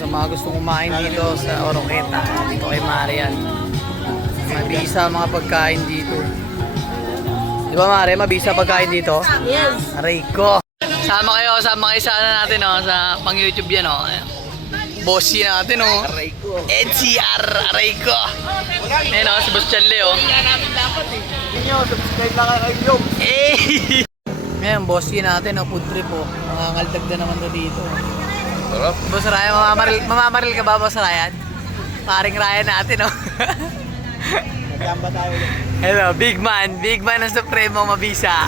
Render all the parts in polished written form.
sa mga gustong kumain dito sa Oroqueta, dito kay Marian. Mabisa mga pagkain dito. Di ba Mare, mabisa pagkain dito? Yes. Aray ko. Sama kayo sa ano natin sa pang YouTube yan Bossy natin Aray ko. NCR, aray ko. Ayun si Boss Chanle Subscribe lang kayo. Ngayon, bossy natin food trip Nangangaldag na naman to dito. Sarap. Boss Ryan, mamamaril ka ba, Boss Ryan? Paring Ryan natin Nagkamba tayo ulit. Hello, big man ng Supremo Mabisa.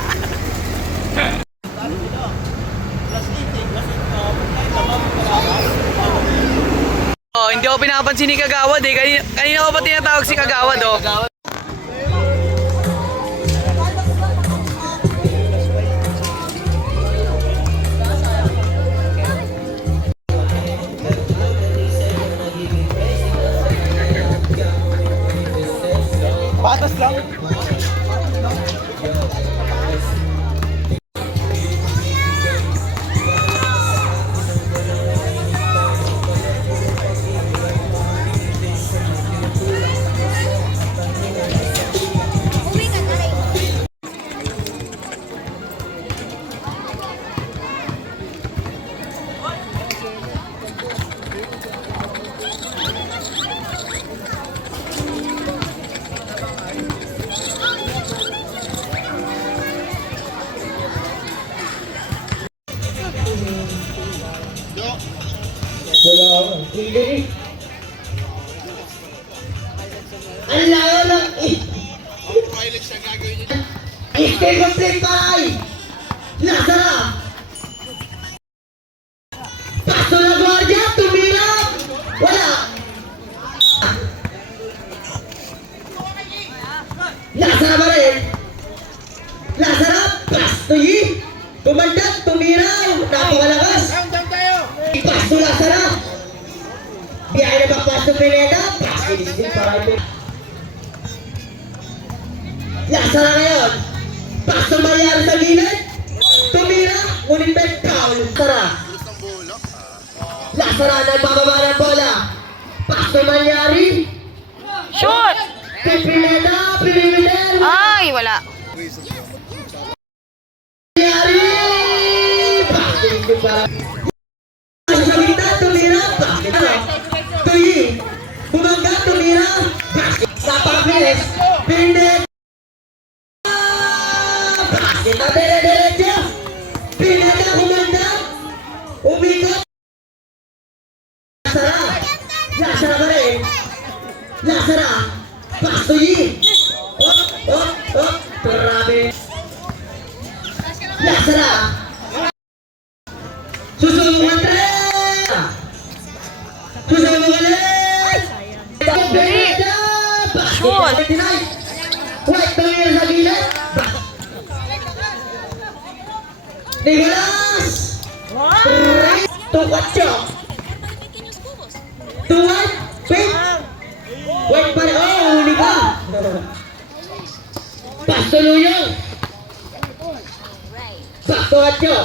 Hindi ako pinapansin ni Kagawad kanina ko pa tinatawag si Kagawad Patas lang. Ang layo ng Stay complete pie! Nasa! Paso na guardia, tumilap! Wala! Nasa na ba rin? Nasa na! Pasto yi! Tumandag, tumiraw! Napakalakas! Pasto nasa na! Biyahe na ba Pasto Pineda? Pasto District Party! Nasa na ngayon? Pasto Malyari sa gilid? Tumira, ngunit may foul. Tara. Lasara, nagbababa ng bola. Pasto Malyari. Shoot! Pineda, Pineda. Ay, wala. Malyari! Pasto District Party. Sa gitna, tumira. Tuyi. Bumangga, tumira. Napakabilis. Pineda. Kita dire-diretso. Pineda kumanda. Umikot. Lasara. Lasara pa rin. Lasara. Pasto yi. Op. Grabe. Lasara. Susungan tres. Susungan tres. Pineda. Shoot. White player sa gilid. Nicolas! Tukatyo! Tuwad! Pink! Wait pa rin! Oh, huli ka! Pastuluyong! Tukatyo!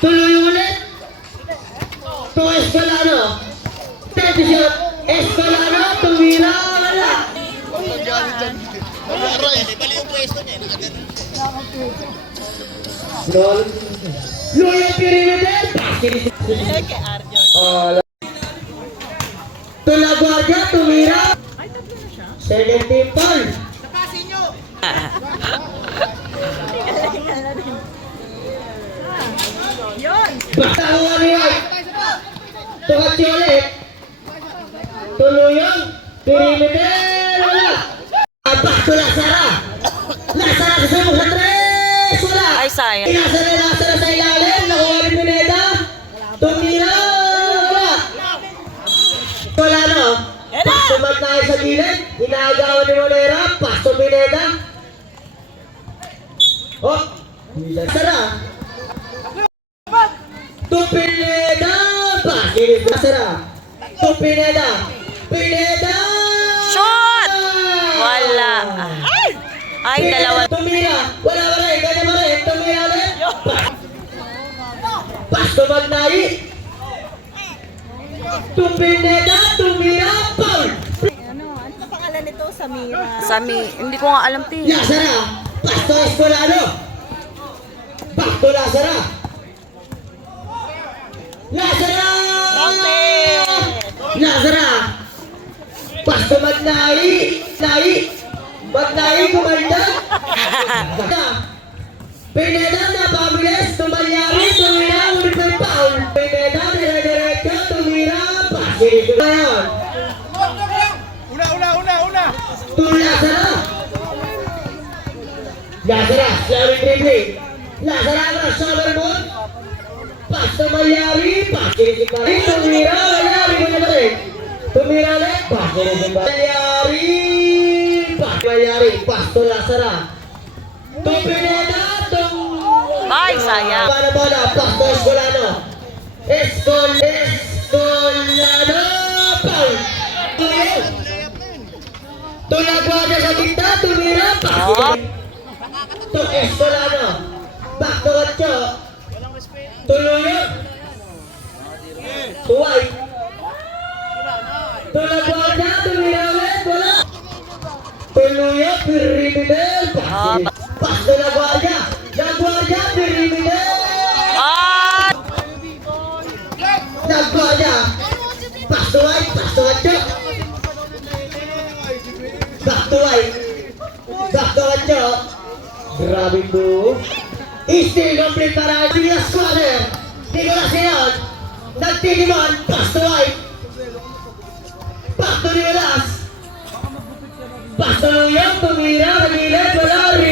Tuluyong ulit! To Escolano! Tete shot! Escolano! Tumira! Wala! Bali yung pwesto niya. Loyal perimeter! Tula guardia, tumira! 17 ball! Basta ang ano yan! Tukatsi ulit! Tuluyong! Perimeter! Wala! Back to Lasara! Lasara kasama sa tres! Wala! Ay, sayang. Lasara sa ilalim! Nakuha ni Pineda! Tumira! Wala! Wala no? Pasto Magnahe sa gilid! Inaagawan ni Molera! Pasto Pineda! Oh! Lasara! Pineda! Bakit? Lasara! Pineda! Pineda! Shoot! Wala. Ay, dalawa. Tumira! Wala! Ganyan pa rin! Tumira ulit! Pasto Magnahe! Tupineda, tumira, Paul. Ano pangalan nito? Samira. Hindi ko nga alam, ti. Lazara, Pasto Escolano. Pasto Lazara. Lazara! Lazara! Pasto Magnai! Magnai kumanda! Pineda na pabilis, tumalyari, tumira, ulit Paul. Pineda, dire-diretso, tumira, pasiri ko ngayon. Una! Lazara! Lazara, slowly dribbling. Lazara, crossover mo. Pasto Malyari, pasiri si Pari, tumira, Malyari mo na rin. Tumira ulit, pasiri si Malyari. Malyari, Pasto Lazara. Tupineda, Ay, sayang. Bola, Pasto Escolano. Escolano, Paul. Tuyo. Tulagwada sa gitna, tumira, Pasto. To Escolano. Back to Ocho. Tuluyo. Tuway. Tulagwada, tumira ulit, bola. Tuluyo, Pirimidel. Pasto Lagwada. Lagwada, Pirimidel. Ah! Lagwada. Pasto White, Pasto Ocho. Back to White. Back to Ocho. Grabe po. Still complete para Pilas Squatter. Nicolas Sinon. Nagtiniman. Pasto White. Pasto Nicolas. Pasto Luyong. Tumira. Nagilid. Wala.